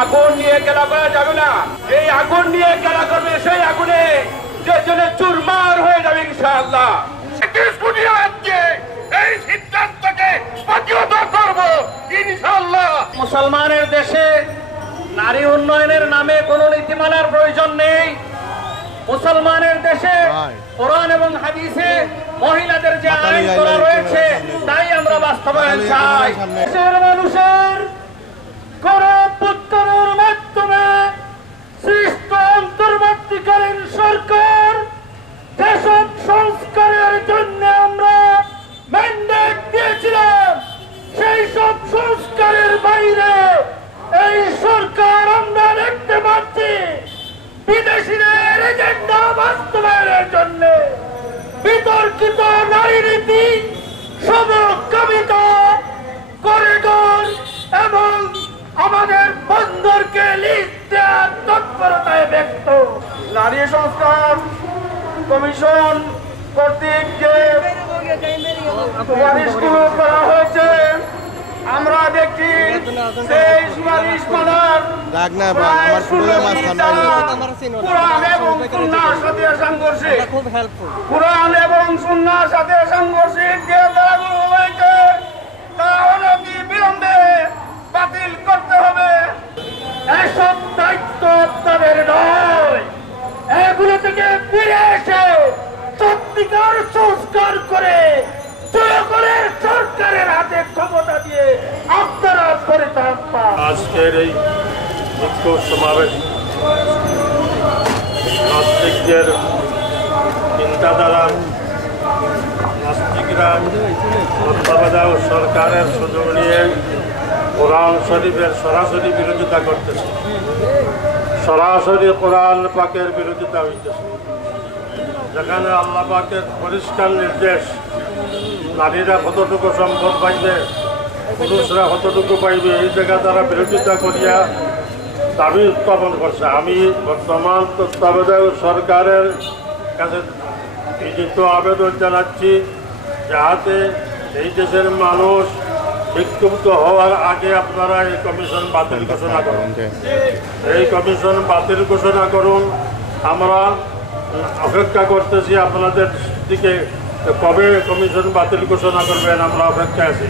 আগুন নিয়ে খেলা করা যাবে না। এই আগুন নিয়ে খেলা করবে, সেই আগুনে যে জন্য চুরমার হয়ে যাবে ইনশাআল্লাহ। এই সিদ্ধান্তকে প্রতিহত করব ইনশাআল্লাহ। মুসলমানের দেশে নারী উন্নয়নের নামে কোনো নীতিমালার প্রয়োজন নেই। মুসলমানের দেশে কোরআন এবং হাদিসে মহিলাদের যে আইন করা রয়েছে তাই আমরা বাস্তবায়ন চাই। দেশের মানুষের গণঅভ্যুত্থানের মাধ্যমে সৃষ্ট অন্তর্বর্তীকালীন সরকার যেসব সংস্কারের জন্য আমরা ম্যান্ডেট দিয়েছিলাম, সেই সব সংস্কারের বাইরে এই সরকার আমরা দেখতে পাচ্ছি বিদেশিদের এজেন্ডা বাস্তবায়নের জন্য বিতর্কিত নারী নীতি, সমকামিতা, করিডোর এবং আমাদের বন্দরকে লিস্ট দেওয়ার তৎপরতায় ব্যক্ত। নারী সংস্কার কমিশন কর্তৃক যে সুপারিশগুলো করা হয়েছে, আমরা দেখছি সেই সুপারিশমালার কোরআন এবং সুন্নাহর সাথে সাংঘর্ষিক, কোরআন এবং সুন্নাহর সাথে সাংঘর্ষিক যে ধারাগুলো হয়েছে তা অনতি বিলম্বে বাতিল করতে হবে। এসব দায়িত্ব আপনাদের নয়, এগুলো থেকে ফিরে এসে সত্যিকার সংস্কার করে জনগণের সরকারের হাতে ক্ষমতা দিয়ে আপনারা পরিত্রাণ পান। আজকের এই বিক্ষোভ সমাবেশ নাস্তিকদের চিন্তাধারা, নাস্তিকরা তত্ত্বাবধায়ক সরকারের সুযোগ নিয়ে কোরআন শরীফের সরাসরি বিরোধিতা করতেছে, সরাসরি কোরআন পাকের বিরোধিতা হইতেছে। যেখানে আল্লাহ পাকের পরিষ্কার নির্দেশ নারীরা কতটুকু সম্পদ পাইবে, পুরুষরা কতটুকু পাইবে, এই জায়গা তারা বিরোধিতা করিয়া দাবি উত্থাপন করছে। আমি বর্তমান তত্ত্বাবধায়ক সরকারের কাছে বিনীত আবেদন জানাচ্ছি, যাহাতে এই দেশের মানুষ বিক্ষুব্ধ হওয়ার আগে আপনারা এই কমিশন বাতিল ঘোষণা করুন। এই কমিশন বাতিল ঘোষণা করুন। আমরা অপেক্ষা করতেছি আপনাদের দিকে, কবে কমিশন বাতিল ঘোষণা করবেন আমরা অপেক্ষা আছি।